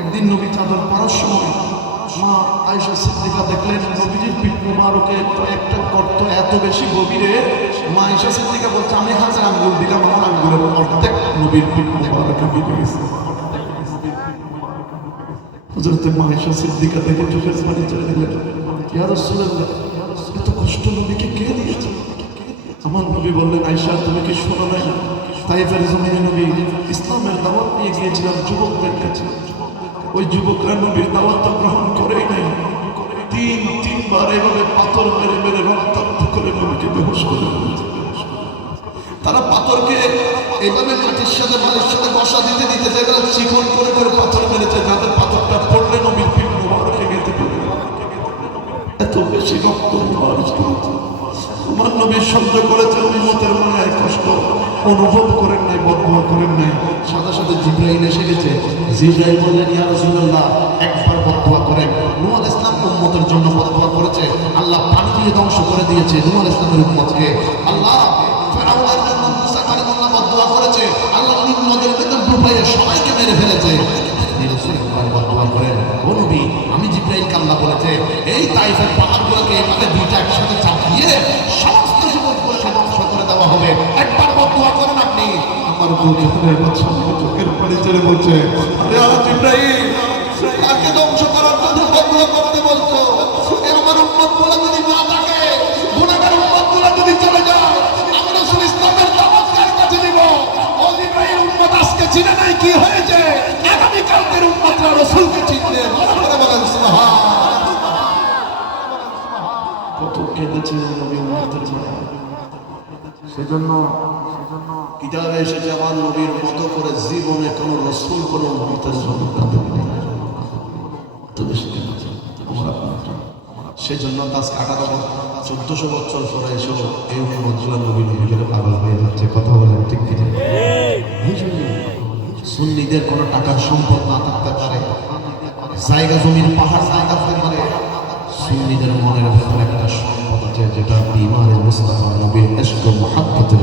একদিন নবী চাদর পরার সময় মা আয়েশা সিদ্দিকা দেখলেন নবীজির পিঠ মোবারকে কয়েকটা গর্ত এত বেশি গভীরে। মা আয়েশা সিদ্দিকা বলছে, আমি হাতে আঙ্গুল দিলাম, আমার আঙ্গুলের অর্ধেক নবীর পিঠ মোবারকে ডুবে গেছে। হযরত মা আয়েশা সিদ্দিকা দেখে চোখের পানি ছেড়ে দিলেন, ইয়া রাসূলুল্লাহ, এত কষ্ট নবীকে কে দিয়েছে? আমার নবী বললেন, আয়েশা তুমি কি শোনো নাই, তায়েফের জমিনে নবী ইসলামের দাওয়াত নিয়ে গিয়েছিলাম যুবকদের কাছে। ওই যুবকরা নবীর দাওয়াতটা গ্রহণ করেই নাই। তিনবার এভাবে পাথর মেরে মেরে রক্তাক্ত করে নবীকে বেহুশ করে ফেলেছে। তারা পাথরকে এইভাবে মাটির সাথে বালির সাথে বসা দিতে দিতে যেগুলো চিকন করে করে পাথর মেরেছে, যাদের পাথরটা পড়লে নবীর পিঠ মোবারকে গেঁথে পড়ে। এত বেশি রক্ত মুবারক করেছে। আমার নবী সহ্য করেছে, উম্মতের মায়ায় কষ্ট অনুভব করেন নাই, বদদুয়া করেন নাই। সাথে সাথে জিবরাইল এসে গেছে। জিবরাইল বললেন, ইয়া রাসূলুল্লাহ, একবার বদদুয়া করেন। নূহ আলাইহিস সালাম উম্মতের জন্য বদদুয়া করেছে, আল্লাহ পানি দিয়ে ধ্বংস করে দিয়েছে নূহ আলাইহিস সালামের উম্মতকে। আল্লাহ ফিরআউনের জন্য মুসা কালিমুল্লাহ বদদুয়া করেছে, আল্লাহ নীল নদের ভিতর ডুবাইয়ে সবাইকে মেরে ফেলেছে। বদদুয়া করেন, ও নবী, আমি জিবরাইলকে আল্লাহ বলেছে এই তাইফের পাহাড়গুলোকে এভাবে দুইটা একসাথে চাপ দিয়ে সমস্ত যুবকগুলোকে ধ্বংস করে দেওয়া হবে, একবার বদদুয়া করেন আপনি। আমার বন্ধুদের চোখের পানি ছেড়ে বলছে, আরে জিবরাইল, তাকে ধ্বংস করার জন্য বদদুয়া করতে বলছো? আমার উম্মতগুলো যদি না থাকে, গুনাহগার উম্মতগুলো যদি চলে যায়, আমি রাসূল ইসলামের দাওয়াত কার কাছে দিব? ও জিবরাইল, উম্মত আজকে চিনে নাই কি হয়েছে, আগামী কালকের উম্মতরা রাসূলকে চিনবে। বলেন সুবহানাল্লাহ। কত কেঁদেছে নবী উম্মতের জন্য। সেজন্য কিতাবে এসেছে, আমার নবীর মতো করে জীবনে কোন রাসূল কোন উম্মতের জন্য কাঁদেন নাই। তো বেশি কেঁদেছে সেজন্য আজ 1400 বছর পরে এসেও এই উম্মতগুলো নবীর ভিতরে পাগল হয়ে যাচ্ছে। কথা বলেন ঠিক কি? সুন্নিদের কোনো টাকার সম্পদ না থাকতে পারে, জায়গা জমির পাহাড় না থাকতে পারে, সুন্নিদের মনের ভেতরে একটা সম্পদ আছে, যেটা ইমানে মুস্তাফা নবীর ইশক ও মুহাব্বতের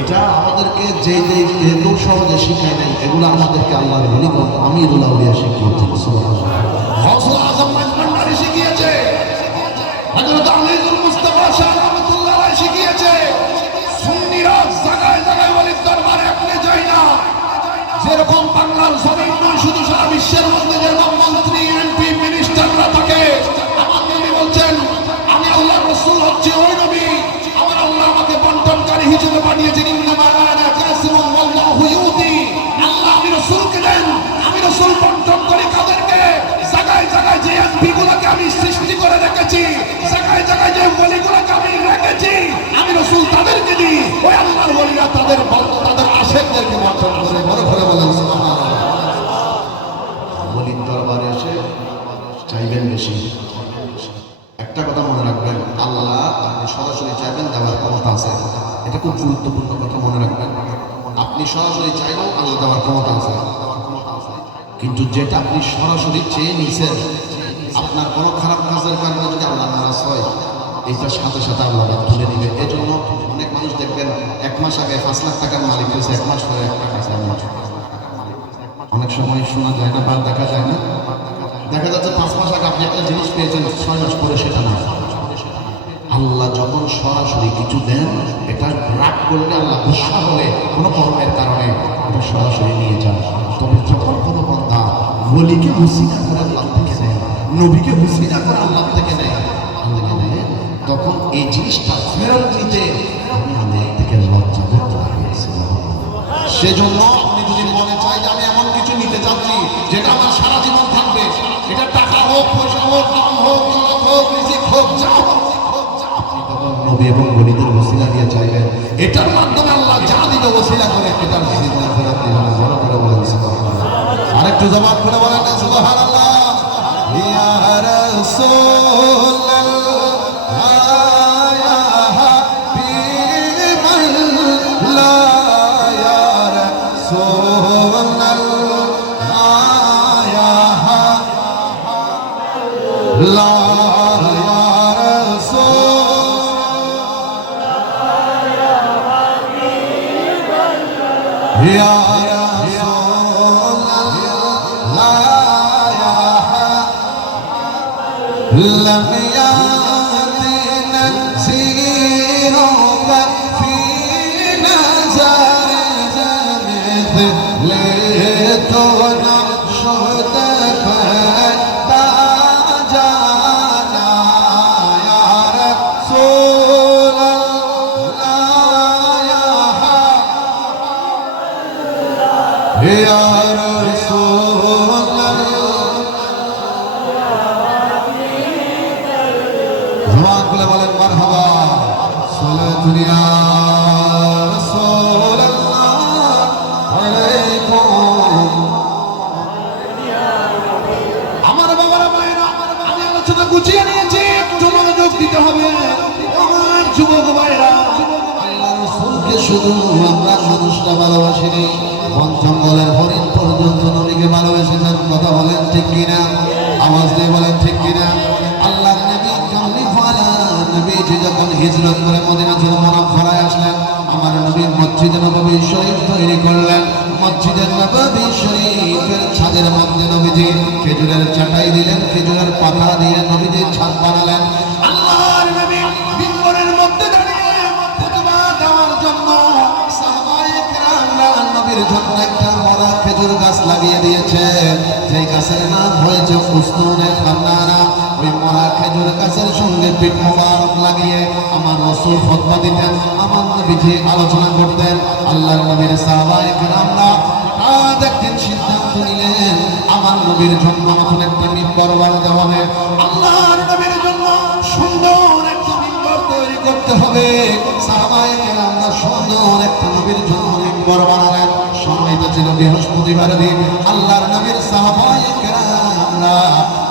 এটা আমাদেরকে যে লোক সহজে শিখায় নাই, এগুলো আমাদেরকে আল্লাহর ওলিগণ আমিরুল আউলিয়া শিখিয়েছেন। সুবহানাল্লাহ। গৌসুল আযম মাজমুন্নারী শিখিয়েছে, হযরত আলীউল মুস্তাফা শাহ রাহমাতুল্লাহ আলাইহি শিখিয়েছে। সুন্নিরা জায়গায় জায়গায় ওলির দরবারে আপনি যায় না। যেরকম বাংলার জমিন নয়, শুধু সারা বিশ্বের মধ্যে যেরকম মন্ত্রী, এমপি, মিনিস্টাররা থাকে, আমার নবী বলছেন, আমি আল্লাহর রাসূল হচ্ছে ওই নবী, আমার আল্লাহ আমাকে বন্টনকারী হিসেবে পাঠিয়েছেন। ইন্নামা আনা কাসিমুন ওয়াল্লাহু ইউতি। আল্লাহ আমি রাসূলকে দেন, আমি রাসূল বন্টন করি কাদেরকে? জায়গায় জায়গায় যে এমপিগুলোকে আমি সৃষ্টি করে রেখেছি, জায়গায় জায়গায় যে ওলিগুলোকে আমি রেখেছি, আমি রাসূল তাদেরকে দিই। ওই আল্লাহর ওলিরা তাদের আশেকদেরকে বন্টন করে। বড় করে বলেন সুবহানাল্লাহ। ওলির দরবারে এসে চাইবেন বেশি। একটা কথা মনে রাখবেন, আল্লাহ আপনি সরাসরি চাইবেন, দেওয়ার ক্ষমতা আছে। এটা খুব গুরুত্বপূর্ণ কথা মনে রাখবেন। আপনি সরাসরি চাইলেও আল্লাহ দেওয়ার ক্ষমতা আছে, কিন্তু যেটা আপনি সরাসরি চেয়ে নিছেন, আপনার কোনো খারাপ কাজের কারণে যদি আল্লাহ নারাজ হয়, এইটার সাথে সাথে আল্লাহ তুলে নিবে। এই জন্য অনেক মানুষ দেখবেন 1 মাস আগে 5 লাখ টাকার মালিক হয়েছে, 1 মাস পরে 1 টাকা চায় না। অনেক সময় শোনা যায় না বা দেখা যায় না, দেখা যাচ্ছে 5 মাস আগে আপনি একটা জিনিস পেয়েছেন, 6 মাস পরে সেটা না। আল্লাহ যখন সরাসরি কিছু দেন, এটা রাগ করলে, আল্লাহ গুসা হলে, কোনো কর্মের কারণে এটা সরাসরি নিয়ে যান। তবে যখন কোনো বান্দা ওলিকে হুসিনা করে আল্লাহ থেকে নেয়, নবীকে হুসিনা করে আল্লাহ থেকে নেয়, তখন এই জিনিসটা ফেরত নিতে আমি আল্লাহ থেকে লজ্জা করতে পারি। সেজন্য আপনি যদি মনে চাই যে আমি এমন কিছু নিতে চাচ্ছি যেটা আমার সারা জীবন থাকবে, এটা টাকা হোক, পয়সা হোক, নাম হোক, দৌলত হোক, রিজিক হোক, যা হোক, আপনি তখন নবী এবং ওলিদের ওসিলা দিয়ে চাইবেন। এটার মাধ্যমে আল্লাহ যা দিবে ওসিলা করে, এটার জিনিস ফেরত দিবেন। বড় করে বলেন সুবহানাল্লাহ। আরেকটু জবাব করে বলেন সুবহানাল্লাহ। ইয়া রাসূলুল্লাহ, ইয়া হাবিবাল্লাহ, ইয়া রাসূলুল্লাহ, ইয়া হাবিবাল্লাহ, ইয়া রাসূলুল্লাহ, ইয়া لم يأتنا سيرك في نظر مثلتنا شهد فتا جانا يا رسول الله يا رسول الله زمان بلا بلا مرحبا صلاة يا رسول الله عليكم আমার বাবারা ভাইরা আমি আলোচনা গুছিয়ে নিয়েছি একটু মনোযোগ দিতে হবে আমার যুবক ভাইরা আল্লাহ রাসূলকে শুধু আমরা মানুষরা ভালোবাসিনি বন জঙ্গলের হরিণ পর্যন্ত নবীকে ভালোবেসেছেন কথা বলেন ঠিক কিনা আওয়াজ দিয়ে বলেন ঠিক কিনা আল্লাহর নবী কামলিওয়ালা নবীজি যখন হিজরত করে মদিনাতুল মুনাওয়ারায় আসলেন আমার নবী মসজিদে নববী শরীফ তৈরি করলেন মসজিদে নববী শরীফের ছাদের মধ্যে নবীজি খেজুরের চাটাই দিলেন খেজুরের পাতা দিয়ে নবীজি ছাদ বানালেন আল্লাহর নবী মিম্বরের মধ্যে দাঁড়িয়ে খুতবা দেওয়ার জন্য সাহাবায়ে কেরামরা নবীর জন্য একটা মরা খেজুর গাছ লাগিয়ে দিয়েছে যেই গাছের নাম হয়েছে উসতুনে খান্নানা ওই মরা খেজুর গাছের সঙ্গে পিঠ মোবারক লাগিয়ে আমার রাসূল খুতবা দিতেন আমার নবীজি আলোচনা করতেন আল্লাহর নবীর সাহাবায়ে কেরামরা আজ একদিন সিদ্ধান্ত নিলেন আমার নবীর জন্য নতুন একটা মিম্বর বানাতে হবে আল্লাহর নবীর জন্য সুন্দর একটা মিম্বর তৈরি করতে হবে সাহাবায়ে কেরামরা সুন্দর একটা নবীর জন্য মিম্বর বানালেন সময়টা ছিল বৃহস্পতিবার দিন আল্লাহর নবীর সাহাবায়ে কেরামরা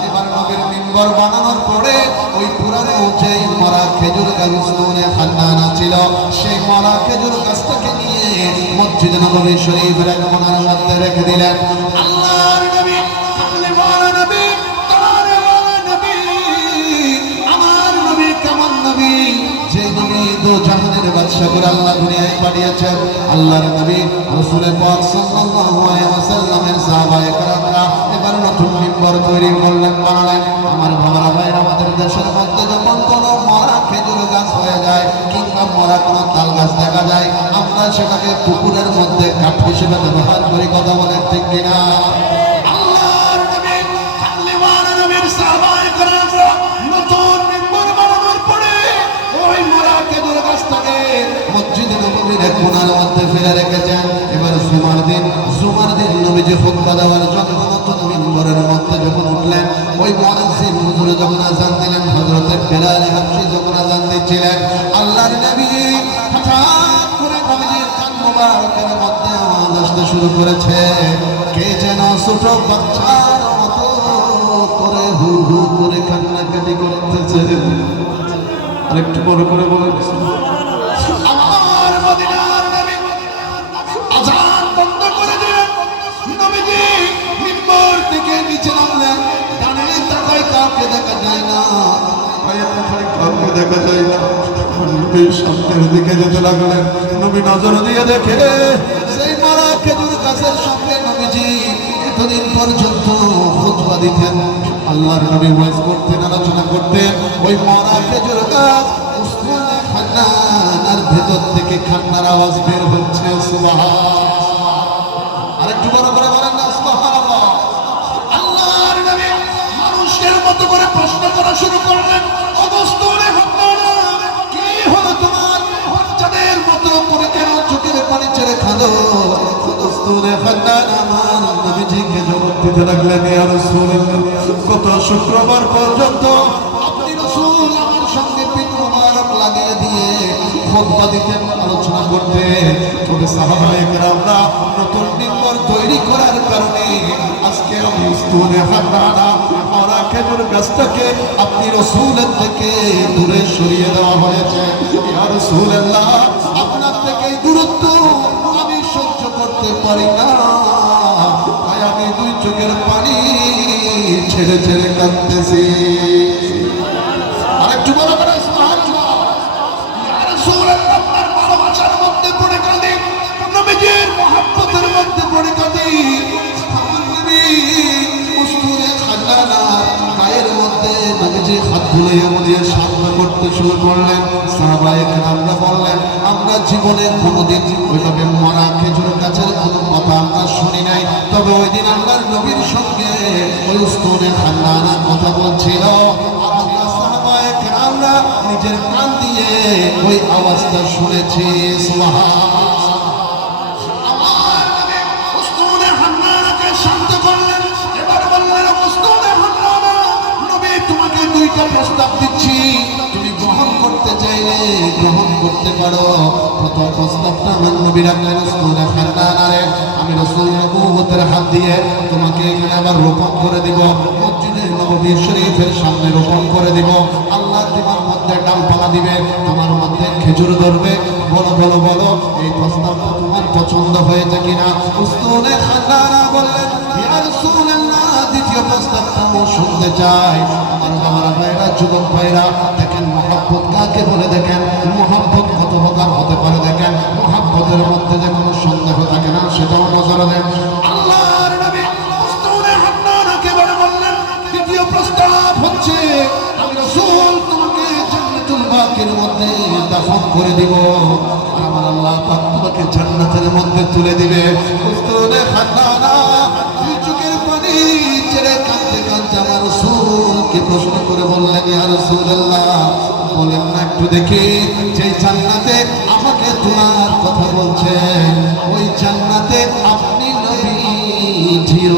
এবার নবীর মিম্বর বানানোর পরে ওই পুরানো যেই মরা খেজুর গাছ উসতুনে খান্নানা ছিল সেই মরা খেজুর গাছটাকে নিয়ে মসজিদে নববী শরীফের এক কোণার মধ্যে রেখে দিলেন আল্লাহর নবী কামলিওয়ালা নবী তারাওয়ালা নবী আমার নবী কেমন নবী যে নবী দো জাহানের বাদশা করে আল্লাহ দুনিয়ায় পাঠিয়েছেন আল্লাহর নবী রাসূল পাক সাল্লাল্লাহু আলাইহি ওয়াসাল্লামের সাহাবায়ে কেরামরা এবার নতুন মিম্বর তৈরি করলেন বানালেন আমার বাবারা ভাইরা আমাদের দেশের মধ্যে যখন কোনো মরা খেজুর গাছ হয়ে যায় কিংবা মরা কোনো তাল গাছ দেখা যায় আমরা সেটাকে পুকুরের মধ্যে কাঠ হিসেবে ব্যবহার করি কথা বলেন ঠিক কিনা আল্লাহর নবী কামলিওয়ালা নবীর সাহাবায়ে কেরামরা নতুন মিম্বর বানানোর পরে ওই মরা খেজুর গাছটাকে মসজিদে নববীর এক কোণার মধ্যে ফেলে রেখেছেন এবার জুমার দিন নবীজি খুতবা দেওয়ার জন্য নতুন মিম্বরের মধ্যে যখন উঠলেন ওই মুয়াজ্জিন হুজুর যখন আযান দিলেন হযরত বেলাল হাবশী যখন আযান দিচ্ছিলেন আল্লাহর নবী হঠাৎ করে নবীজির কান মোবারকের মধ্যে আওয়াজ আসতে শুরু করেছে কে যেন ছোট বাচ্চার মতো করে হু হু করে কান্নাকাটি করতেছে আরেকটু বড় করে বলেন আমার মদিনার নবী আযান বন্ধ করে দিলেন নবীজি মিম্বর থেকে নিচে নামলেন ডানে তাকায় কাউকে দেখা যায় না বাঁয়ে তাকায় কাউকে দেখা যায় না নবী সামনের দিকে যেতে লাগলেন নবী নজর দিয়ে দেখে সেই মরা খেজুর গাছের সঙ্গে নবীজি এতদিন পর্যন্ত খুতবা দিতেন আল্লাহর নবী ওয়াজ করতেন আলোচনা করতেন ওই মরা খেজুর গাছ উসতুনে খান্নানার ভেতর থেকে খান্নার আওয়াজ বের হচ্ছে সুবহানাল্লাহ আরেকটু বড় করে বলেন না সুবহানাল্লাহ আল্লাহর নবী মানুষের মতো করে প্রশ্ন করা শুরু করলেন উসতুনে খান্নানা কি হলো তোমার বাচ্চাদের মতো করে কেন চোখের পানি ছেড়ে কাঁদো উসতুনে খান্নানা আমার নবীজিকে জবাব দিতে লাগলেন ইয়া রাসূলুল্লাহ কত শুক্রবার পর্যন্ত আপনি রাসূল আমার সঙ্গে পিঠ মোবারক লাগিয়ে দিয়ে খুতবা দিতেন আলোচনা করতেন তবে সাহাবায়ে কেরামরা নতুন মিম্বর তৈরি করার কারণে আজকে আমি উসতুনে খান্নানা মরা খেজুর গাছটাকে আপনি রাসূলের থেকে দূরে সরিয়ে দেওয়া হয়েছে ইয়া রাসূলুল্লাহ আপনার থেকে দূরত্ব আমি সহ্য করতে পারি না তাই আমি দুই চোখের পানি ছেড়ে ছেড়ে কাঁদতেছি আরেকটু বলা করে সুবহানাল্লাহ ইয়া রাসূলুল্লাহ আপনার ভালোবাসার মধ্যে পড়ে কাঁদি নবীজির মহব্বতের মধ্যে পড়ে কাঁদি নবী উসতুনে খান্নানা গায়ের মধ্যে নবীজির ফুলিয়ে মুলিয়ে সামনে করতে শুরু করলেন। সাহাবায়ে কেরামরা বললেন, আমরা জীবনে কোনোদিন ওইভাবে মরা খেজুর গাছের কোনো কথা আমরা শুনি নাই, তবে ওই দিন আল্লাহর নবীর সঙ্গে ওই উস্তনে খান্নানা কথা বলছিল। আমরা সাহাবায়ে কেরামরা নিজের কান দিয়ে ওই আওয়াজটা শুনেছি। সুবহানাল্লাহ। আমার নবী উস্তনে খান্নানাকে শান্ত করলেন। এবার বললেন, উস্তনে খান্নানা, নবী তোমাকে দুইটা প্রস্তাব দিচ্ছি, তুমি গ্রহণ করতে চাইলে গ্রহণ করতে পারো। প্রথম প্রস্তাবটা আমার নবী রাখলেন, উস্তনে খান্নানা রে, আমি রাসূল নবুয়তের হাত দিয়ে তোমাকে এখানে আবার রোপণ করে দিব, মসজিদে নববী শরীফের সামনে রোপণ করে দিব। আল্লাহ তোমার মধ্যে ডালপালা দিবে, তোমার মধ্যে খেজুর ধরবে। বলো বলো বলো, এই প্রস্তাবটা তোমার পছন্দ হয়েছে কিনা? উস্তনে খান্নানা বললেন, ইয়া রাসূলুল্লাহ, দ্বিতীয় প্রস্তাবটাও শুনতে চাই। আমার বাবারা, ভাইরা, যুবক ভাইরা, দেখেন মহব্বত কাকে বলে, দেখেন মহব্বত কত প্রকার হতে পারে, দেখেন মহব্বতের মধ্যে যে কোনো সন্দেহ থাকে না, সেটাও নজরে দেন। আল্লাহর নবী উস্তনে খান্নানাকে বললেন, দ্বিতীয় প্রস্তাব হচ্ছে, আমি রাসূল তোমাকে জান্নাতুল বাকির মধ্যে দাফন করে দিব, আর আমার আল্লাহ পাক তোমাকে জান্নাতের মধ্যে তুলে দিবে। উস্তনে খান্নানা দুই চোখের পানি ছেড়ে কাঁদতে কাঁদতে আমার রাসূলকে প্রশ্ন করে বললেন, ইয়া রাসূলুল্লাহ, বলেন না একটু দেখি, যে জান্নাতে আমাকে তোলার কথা বলছেন, ওই জান্নাতে আপনি নবী জিও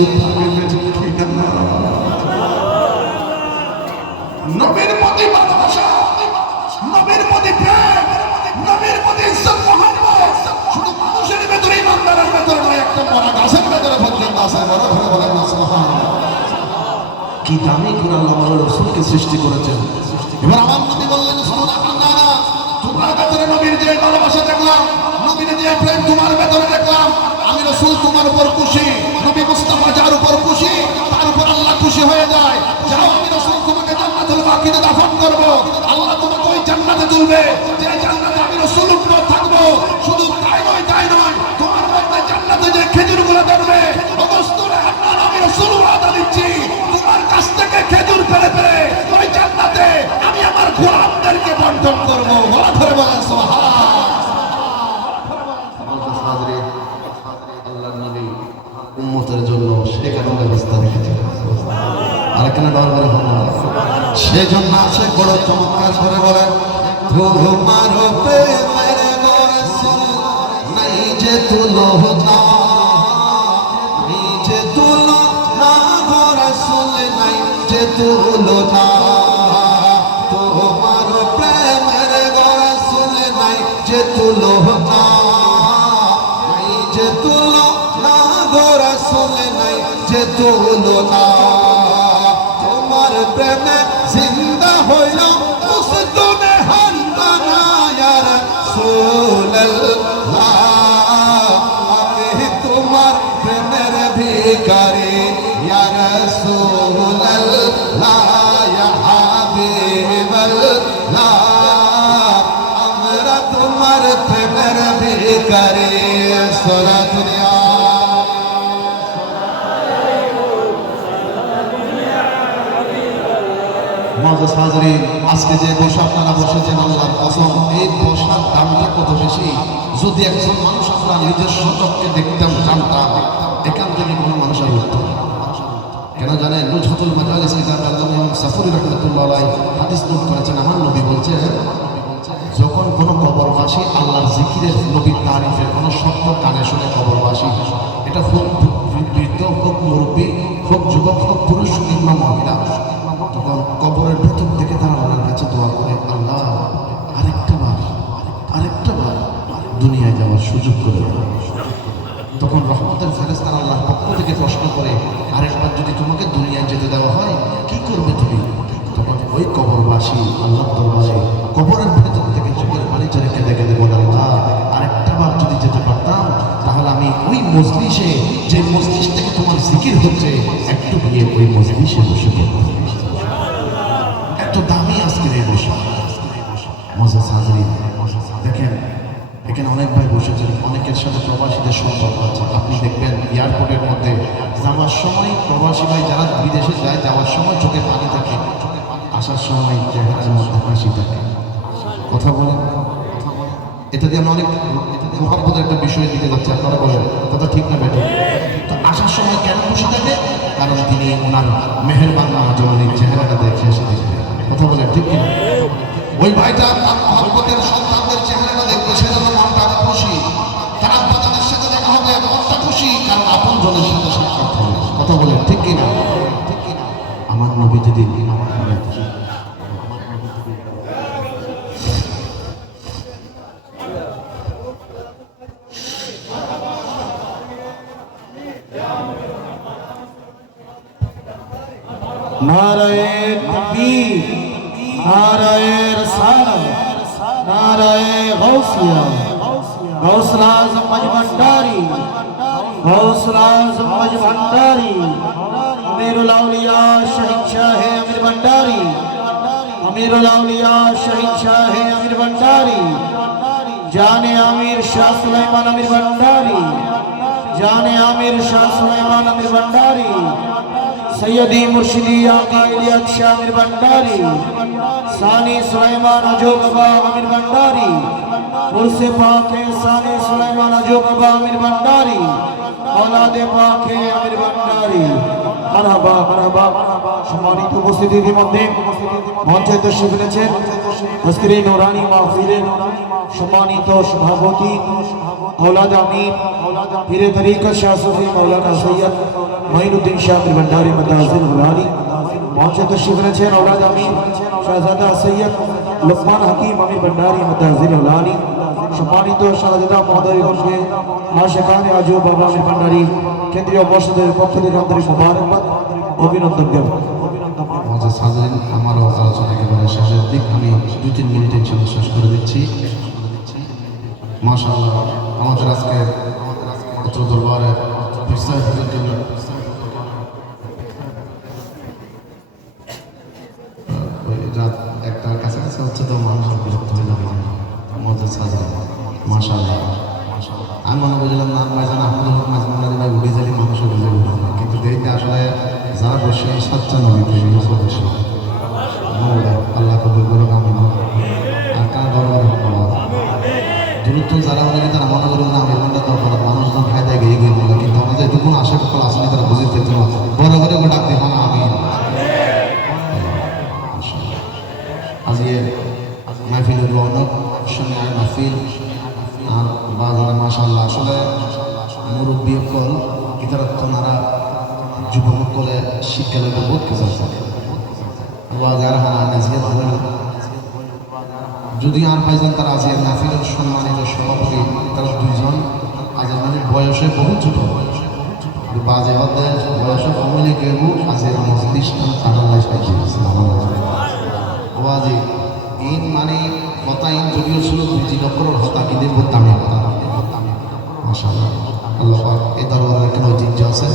নবীর প্রতি ভালোবাসা, নবীর প্রতি প্রেম, নবীর প্রতি ইজ্জত মহব্বত শুধু মানুষের ভেতরে, ইমানদারের ভেতরে নয়, একটা মরা গাছের ভেতরে পর্যন্ত আছে। বড় করে বলেন না সুবহানাল্লাহ। কি দামি করে আল্লাহ আমার রাসূলকে সৃষ্টি করেছেন। এবার আমার নবী বললেন, সুবহানাল্লাহ, তোমার ভেতরে নবীর যে ভালোবাসা দেখলাম, নবীর যে প্রেম তোমার ভেতরে দেখলাম, আমি রাসূল তোমার উপর খুশি। নবী মুস্তাফা যার উপর খুশি, তার উপর আল্লাহ খুশি হয়ে যায়। যাও, আমি রাসূল তোমাকে জান্নাতুল বাকিতে দাফন করব, আল্লাহ তোমাকে ওই জান্নাতে তুলবে, যে জান্নাতে আমি রাসূল থাকবো। শুধু তাই নয়, তোমার মধ্যে জান্নাতে যে খেজুরগুলো ধরবে, অবস্থানে আপনার আমি রাসূল ওয়াদা দিচ্ছি, তোমার কাছ থেকে খেজুর পেড়ে পেড়ে ওই জান্নাতে আমি আমার গোলামদেরকে বন্টন করব। বলা ধরে বলেন সুবহানাল্লাহ। আল্লাহর নবী উম্মতের জন্য সেখানে ব্যবস্থা রেখেছেন। আর কেন বারবার বলেন, সেজন্য আছে বড় চমৎকার করে বলেন, তোমার প্রেমের রাসূল নাই যে তুলনা, নিজে তুলনা গো রাসূল নাই যে তুলনা, তোমার প্রেমের রাসূল নাই যে তুলনা, নাই যে তুলনা গো রাসূল নাই যে তুলনা, তোমার প্রেমে জিন্দা হইল উস্তনে খান্নানা, ইয়া রাসূলুল্লাহ, আমি তোমার প্রেমের ভিখারি, ইয়া রাসূলুল্লাহ, ইয়া হাবিবাল্লাহ, আমরা তোমার প্রেমের ভিখারি। সালাতুন মুআজ্জাজ হাজরিন, আজকে যে বসা আপনারা বসেছেন, আল্লাহর কসম, এই বসার দামটা কত বেশি। যদি একজন মানুষ আপনার নিজস্ব চোখকে দেখতাম, জানতাম, এখান থেকে কোনো মানুষ আর উঠত না। কেন জানেন? নুজহাতুল মাজালিস কিতাব আল্লামা ইমাম সাফুরী রাহমাতুল্লাহ আলাইহি হাদিস নোট করেছেন, আমার নবী বলছেন, যখন কোনো কবরবাসী আল্লাহর জিকিরের, নবীর তারিফের কোনো শব্দ কানে শুনে কবরবাসী, এটা হোক বৃদ্ধ, হোক মুরব্বী, হোক যুবক, হোক পুরুষ কিংবা মহিলা, তখন কবরের ভেতর থেকে তারা আল্লাহর কাছে দোয়া করে, আল্লাহ আরেকটা বার দুনিয়ায় যাওয়ার সুযোগ করে দাও। তখন রহমতের ফেরেশতারা আল্লাহর পক্ষ থেকে প্রশ্ন করে, আরেকবার যদি তোমাকে দুনিয়ায় যেতে দেওয়া হয় কি করবে তুমি? তখন ওই কবরবাসী আল্লাহর দরবারে কবরের ভেতর থেকে চোখের পানি ছেড়ে কেঁদে কেঁদে বলে, আল্লাহ আরেকটা বার যদি যেতে পারতাম, তাহলে আমি ওই মজলিসে, যে মজলিস থেকে তোমার জিকির হচ্ছে, একটু গিয়ে ওই মজলিসে বসে পড়তাম। এত দামি আজকের এই বসা। মুআজ্জাজ হাজরিন, দেখেন এখানে অনেক ভাই বসেছেন, অনেকের সাথে প্রবাসীদের সম্পর্ক আছে। আপনি দেখবেন এয়ারপোর্টের মধ্যে যাওয়ার সময় প্রবাসী ভাই যারা বিদেশে যায়, যাওয়ার সময় চোখে পানি থাকে, আসার সময় চেহারার মধ্যে হাসি থাকে। কথা বলেন, এটা দিয়ে আমি অনেক মহব্বতের একটা বিষয়ের দিকে যাচ্ছি। আপনারা বলেন কথা ঠিক না বেটা? তো আসার সময় কেন খুশি থাকে? কারণ তিনি ওনার মেহেরবান মা জননীর চেহারাটা দেখে এসে দেখবে। কথা বলেন ঠিক কিনা? ওই ভাইটা মহব্বতের সন্তানদের চেহারাটা দেখবে, সেজন্য মনটা খুশি। তারা বাচ্চাদের সাথে দেখা হবে, মনটা খুশি, কারণ আপন জনের সাথে সাক্ষাৎ হবে। কথা বলেন ঠিক কিনা? আমার নবী যদি আমার নবী नाराए तकबीर, नाराए रसालत, नाराए गौसिया, गौसुल आज़म मज भंडारी, गौसुल आज़म मज भंडारी, अमीरुल औलिया शहीद शाह अमीर भंडारी, अमीरुल औलिया शहीद शाह अमीर भंडारी, जाने आमिर शाह सुलेमान अमीर भंडारी, जाने आमिर शाह सुलेमान अमीर भंडारी, सैयदी मुर्शिदी आका इलियास शाह अमीर भंडारी, सानी सुलेमान अजो बाबा अमीर भंडारी, उर्से पाके सानी सुलेमान अजो बाबा अमीर भंडारी, औलादे पाके अमीर भंडारी। মারহাবা মারহাবা। সম্মানিত উপস্থিতির মধ্যে মঞ্চে দর্শক রয়েছেন আজকের এই নূরানি মাহফিলের সম্মানিত সভাপতি औलाद आमीन पीरे तरीक़त शाह सूफी मौलाना सैयद मोइनुद्दीन शाह अमीर भंडारी मदाजिल हुरानी। मौजूद तशरीफ रखें औलाद आमीन शहजादा सैयद लुकमान हकीम अमीर भंडारी मदाजिल हुरानी। सम्मानित শাহজাদা মহোদয়গণকে আশিকানে আজু বাবা আমির ভান্ডারী কেন্দ্রীয় পরিষদের পক্ষ থেকে আন্তরিক মোবারকবাদ অভিনন্দন জ্ঞাপন। আমারও আলোচনা একেবারে শেষের দিক, আমি 2-3 মিনিটের জন্য শেষ করে দিচ্ছি। মাশাআল্লাহ, আমাদের আজকে পত্র দরবারে বিস্তারিতের জন্য রাত একটার কাছাকাছি হচ্ছে, তো মানুষ বিরক্ত হয়ে যাবে। আমাদের সাজা মাশাআল্লাহ, আমি মনে বুঝলাম না ভাইজান আপনার মাঝমান্ডারি ভাই উঠে যালি মানুষের বুঝে উঠে না, কিন্তু দেখতে আসলে যারা বসে সাচ্চা নবী বসে আল্লাহ কবুল করুক। আমি আর কার দরবারে ধন্যবাদ দূরত্ব যারা অনেকে তারা মনে করেন না আমি মনটা দরকার মানুষজন ফায়দায় গিয়ে গিয়ে বললাম, কিন্তু আমাদের যখন আশা সকল আসলে তারা বুঝে পেত না। বড় করে ডাক দেব না আমি আজকে মাহফিলের রৌনক সঙ্গে মাহফিল আর বাজারে মাশাআল্লাহ আসলে মুরব্বী সকল ইতারাত্তনারা যুবকলে শিক্ষালয় বোধ কিছু বাজার হানা নাজিয়াত হল যদি আর ভাইজান তারা আজকে মাহফিলের সম্মানিত সভাপতি তারা দুইজন আজ মানে বয়সে বহু ছোট বাজে হতে বয়সে কমলে কেউ আজকে মজলিসটা আনাল্লাই সাহায্য ইন মানে কথা ইন যদিও ছিল 2 লক্ষর হতা কিন্তু বহুত দামি কথা। মাশাআল্লাহ আল্লাহ পাক এই দরবারের একটা ঐতিহ্য আছে।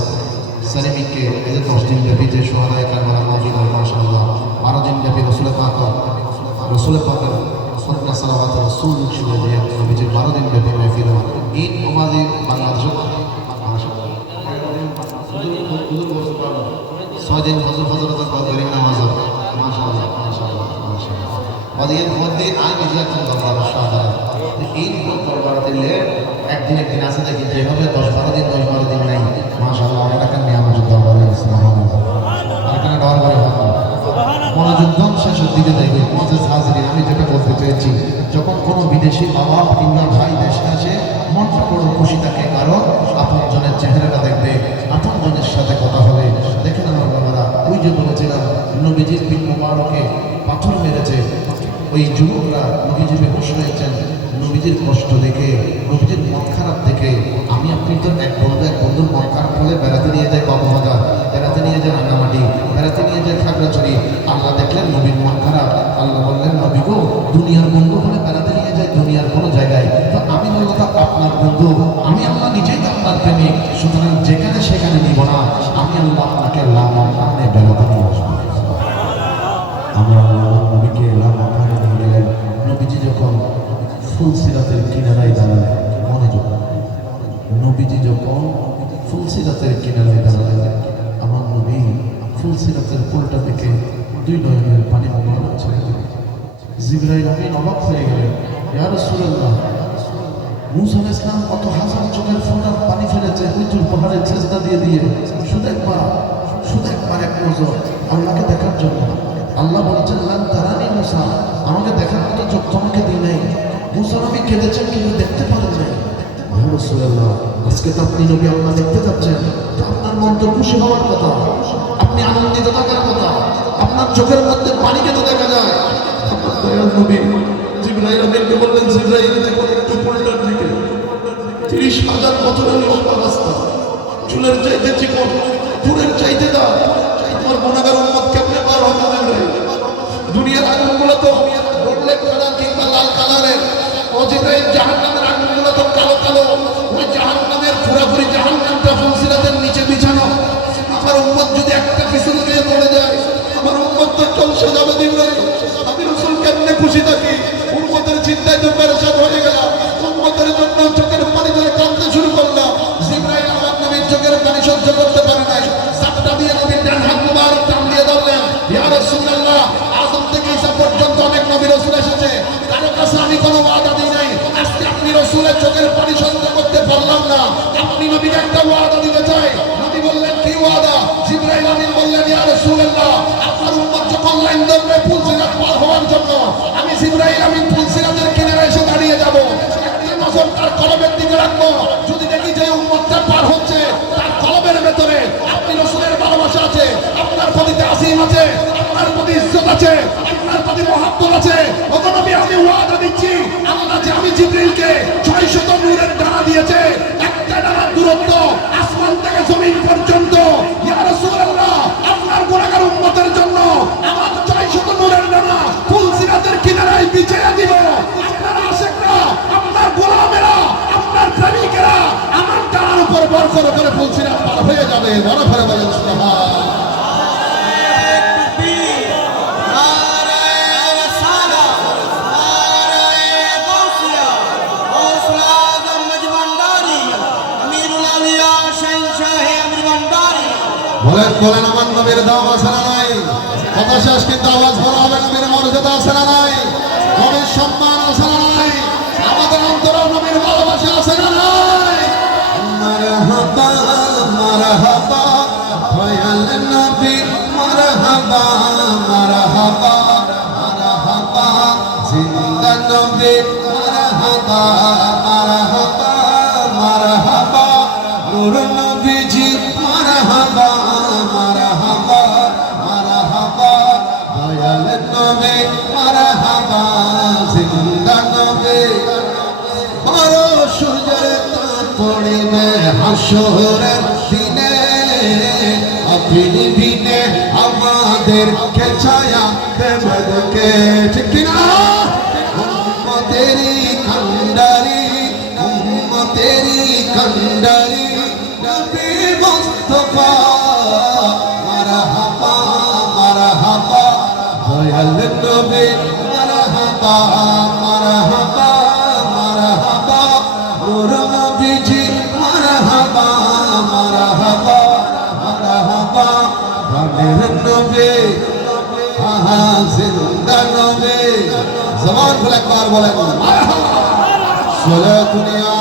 সেরেমিককে এই যে 10 দিন ব্যাপী যে সোহাদায় কারবালা মসজিদ হয় মাশাআল্লাহ 12 দিন ব্যাপী রসুল পাকের সন্না সালাওয়াত রাসূল ছিল যে নবীজির 12 দিন ব্যাপী মাহফিল হয়। ঈদ ওমাজি বাংলাদেশে 6 দিন হযরত বদরের নামাজ মাশাআল্লাহ মাশাআল্লাহ মাশাআল্লাহ ওদের মধ্যে আই নিজের দরবার সাদা ঈদ দরবার দিলে একদিন একদিন আছে দেখি যেভাবে 10-12 দিন 10-12 দিন নাই মাশাআল্লাহ এটা কেন নিয়ামত দরবারে সুবহানাল্লাহ আর কেন দরবারে মনোযোগ দম শেষের দিকে দেখবে মজেস হাজিরিন। আমি যেটা বলতে চেয়েছি যখন কোনো বিদেশি বাবা কিংবা ভাই দেশে আসে মনটা বড় খুশি থাকে, কারণ আপন জনের চেহারাটা দেখবে, আপন জনের সাথে কথা হবে। দেখেন আমার বাবারা ওই যে বলেছিলাম নবীজির পিঠ মোবারকে পাথর মেরেছে, ওই যুবকরা নবীজি বেহুশ হয়েছেন নবীজির কষ্ট দেখে, নবীজির মন খারাপ দেখে। আমি আপনি তো এক বন্ধুর মন খারাপ হলে বেড়াতে নিয়ে যায় কক্সবাজার, বেড়াতে নিয়ে যায় রাঙ্গামাটি, বেড়াতে নিয়ে যায় খাগড়াছড়ি। আল্লাহ দেখলেন নবীর মন খারাপ, আল্লাহ বললেন নবী গো দুনিয়ার বন্ধু হলে বেড়াতে নিয়ে যায় দুনিয়ার কোনো জায়গায়, তো আমি বলবো আপনার বন্ধু, আমি আল্লাহ নিজেই তো আপনার প্রেমিক, সুতরাং যেখানে সেখানে নিব না, আমি আল্লাহ আপনাকে লামানে বেড়াতে নিয়ে আসবো। আমরা নবীকে লামানে নিয়ে গেলেন। নবীজি যখন ফুলসিরাতের কিনারায় দাঁড়ালেন, মনোযোগ, নবীজি যখন ফুলসিরাতের কিনারায় দাঁড়ালেন, আমার নবী ফুলসিরাতের পুলটা থেকে দুই নয়নের পানি মোবারক ছেড়ে দিলেন। জিবরাইল আমিন অবাক হয়ে গেলেন, ইয়া রাসূলুল্লাহ, মুসা আলাইহিস সালাম কত হাজার চোখের ফোঁটার পানি ফেলেছে উঁচুর পাহাড়ে সেজদা দিয়ে দিয়ে, শুধু একবার এক নজর আল্লাহকে দেখার জন্য। আল্লাহ বলেছেন, লান তারানি মুসা, আমাকে দেখার মতো চোখ তোমাকে দিই নাই। মুসা নবী কেঁদেছেন কিন্তু দেখতে পারেন নাই। ইয়া রাসূলুল্লাহ, আজকে তো আপনি নবী আল্লাহ দেখতে যাচ্ছেন, তো আপনার মন তো খুশি হওয়ার কথা, আপনি আনন্দিত থাকার কথা, আপনার চোখের মধ্যে পানিকে তো দেখা যায়। আপনার দয়াল নবী জিবরাইল আমিনকে বললেন, জিবরাইল দেখো একটু পল্টার দিকে, 30,000 বছরের লম্বা রাস্তা, চুলের চাইতে চিকন, চুলের চাইতে দাম, তোমার গুনাহগার উম্মত কেমনে পার হবে জিবরাইল? দুনিয়ার আগুনগুলো তো গোল্ডেন কালার কিংবা লাল কালারের, ও জিবরাইল জাহান্নামের আগুনগুলো তো কালো কালো, ওই জাহান্নামের পুরাপুরি জাহান্নামটা ফুলসিরাতের নিচে বিছানো। আমার উম্মত যদি একটা পিছনে দিয়ে পড়ে যায়, আমার উম্মত তো চলছে যাবে জিবরাইল। আমি রাসূল কেমনে খুশি থাকি, উম্মতের চিন্তায় তো পেরেশান হয়ে গেলাম, উম্মতের জন্য চোখের পানি ধরে কাঁদতে শুরু করলাম। জিবরাইল আমার নবীর চোখের পানি সহ্য করতে পারে নাই, সাতটা দিয়ে নবীর ডান হাত মুবারক টান দিয়ে ধরলেন, ইয়া রাসূলুল্লাহ, আদম থেকে ঈসা পর্যন্ত অনেক নবী রাসূল এসেছে, কারো কাছে আমি কোনো ওয়াদা দিই নাই, আজকে আপনি রাসূলের চোখের পানি সহ্য করতে পারলাম না, আপনি নবীকে একটা ওয়াদা দিতে চাই। নবী বললেন, কি ওয়াদা? জিবরাইল আমিন বললেন, ইয়া রাসূলুল্লাহ, আপনার উম্মত যখন লাইন ধরবে ফুলসিরাত পার হওয়ার জন্য, আমি জিবরাইল আমিন ফুলসিরাতের কিনারে এসে দাঁড়িয়ে যাব, একটা নজর তার কলবের দিকে রাখবো, যদি দেখি যে উম্মতটা পার হচ্ছে, তার কলবের ভেতরে আপনি রাসূলের ভালোবাসা আছে, আপনার প্রতি তাসীম আছে, আপনার প্রতি ইজ্জত আছে, আপনার প্রতি মহব্বত আছে, ওগো নবী আমি ওয়াদা দিচ্ছি, আল্লাহ যে আমি জিবরাইলকে 600 নূরের ডানা দিয়েছে, একটা ডানার দূরত্ব আসমান থেকে জমিন পর্যন্ত, ইয়া রাসূলুল্লাহ, আপনার গুনাহগার উম্মতের জন্য আমার 600 নূরের ডানা ফুলসিরাতের কিনারায় বিছিয়ে দিব। আপনার আশিকরা, আপনার গোলামেরা, আপনার প্রেমিকেরা আমার ডানার উপর ভর করে ফুলসিরাত পার হয়ে যাবে। বড় করে বলেন সুবহান। বলেন আমার নবীর দাম আছে না নাই? কথা শেষ কিন্তু আওয়াজ বড় হবে, নবীর মর্যাদা আছে না নাই? নবীর সম্মান আছে না নাই? আমাদের অন্তরে নবীর ভালোবাসা আছে না নাই? মারহাবা মারহাবা দয়াল নবী, মারহাবা মারহাবা মারহাবা জিন্দা নবী, মারহাবা মারহাবা মারহাবা নূর নবীজি, মারহাবা মারহাবা মারহাবা দয়াল নবী, মারহাবা জিন্দা নবী। বড় সূর্যের তাপ পড়িবে হাসরের দিনে, আপনি বিনে আমাদেরকে ছায়া দেবকে, ঠিক কিনা? উম্মতেরি কান্ডারি, উম্মতেরি কান্ডারি নবী মুস্তাফা, মারহাবা মারহাবা দয়াল নবী, মারহাবা মারহাবা মারহাবা নূর নবীজি, মারহাবা মারহাবা মারহাবা প্রাণের নবী, আহা জিন্দা নবী। জবান খুলে একবার বলেন মারহাবা। সালাতুনিয়া